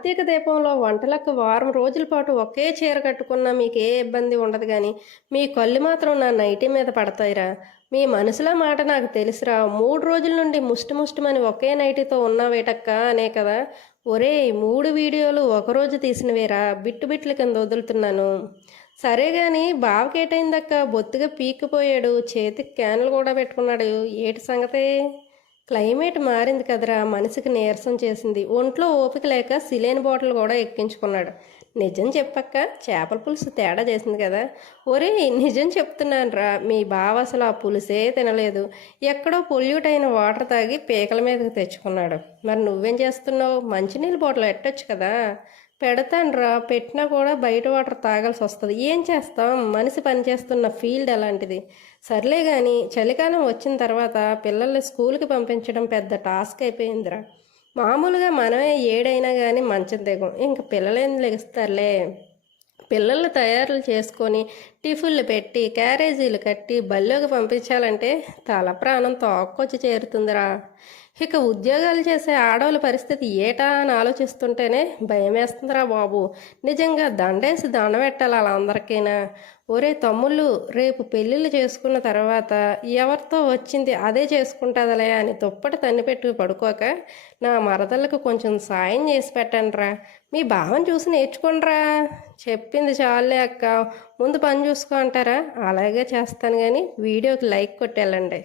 కార్తీక దీపంలో వంటలకు వారం రోజుల పాటు ఒకే చీర కట్టుకున్నా మీకే ఇబ్బంది ఉండదు గాని, మీ కళ్ళు మాత్రం నా నైటీ మీద పడతాయిరా. మీ మనసులో మాట నాకు తెలుసురా. 3 రోజుల నుండి ముష్టి ఒకే నైటీతో ఉన్నావేటక్కా అనే కదా! ఒరేయ్! 3 వీడియోలు ఒకరోజు తీసినవేరా. బిట్టు బిట్ల కింద వదులుతున్నాను. సరే గాని బావకేటైందక్కా? బొత్తిగా పీక్కుపోయాడు. చేతికి క్యానులు కూడా పెట్టుకున్నాడు. ఏటి సంగతి? క్లైమేట్ మారింది కదరా, మనసుకి నీరసం చేసింది. ఒంట్లో ఓపిక లేక సిలేన్ బాటిల్ కూడా ఎక్కించుకున్నాడు. నిజం చెప్పక్క, చేపల పులుసు తేడా చేసింది కదా. ఒరేయ్, నిజం చెప్తున్నాను రా, మీ బావ అసలు ఆ పులుసే తినలేదు. ఎక్కడో పొల్యూట్ అయిన వాటర్ తాగి పీకల మీదకి తెచ్చుకున్నాడు. మరి నువ్వేం చేస్తున్నావు? మంచినీళ్ళ బాటిల్ ఎట్టొచ్చు కదా. పెడతాను రా, పెట్టినా కూడా బయట వాటర్ తాగాల్సి వస్తుంది. ఏం చేస్తాం, మనిషి పనిచేస్తున్న ఫీల్డ్ అలాంటిది. సర్లే కానీ చలికాలం వచ్చిన తర్వాత పిల్లల్ని స్కూల్కి పంపించడం పెద్ద టాస్క్ అయిపోయిందిరా. మామూలుగా మనమే ఏడైనా కానీ మంచం దిగం, ఇంక పిల్లలేం లెగిస్తారులే. పిల్లల్ని తయారు చేసుకొని టిఫిన్లు పెట్టి క్యారేజీలు కట్టి బళ్ళోకి పంపించాలంటే తల ప్రాణం తోక్కొచ్చి చేరుతుందిరా. ఇక ఉద్యోగాలు చేసే ఆడవాళ్ళ పరిస్థితి ఏటా అని ఆలోచిస్తుంటేనే భయమేస్తుందిరా బాబు. నిజంగా దండేసి దండబెట్టాలి వాళ్ళందరికీనా. ఒరే తమ్ముళ్ళు, రేపు పెళ్ళిళ్ళు చేసుకున్న తర్వాత ఎవరితో వచ్చింది అదే చేసుకుంటుందిలే అని దుప్పటి తన్నిపెట్టుకు పడుకోక నా మరదళ్ళకు కొంచెం సాయం చేసి పెట్టండిరా. మీ భావం చూసి నేర్చుకోండిరా. చెప్పింది చాలే అక్క, ముందు పని చూసుకో అంటారా? అలాగే చేస్తాను కానీ వీడియోకి లైక్ కొట్టేళ్ళండి.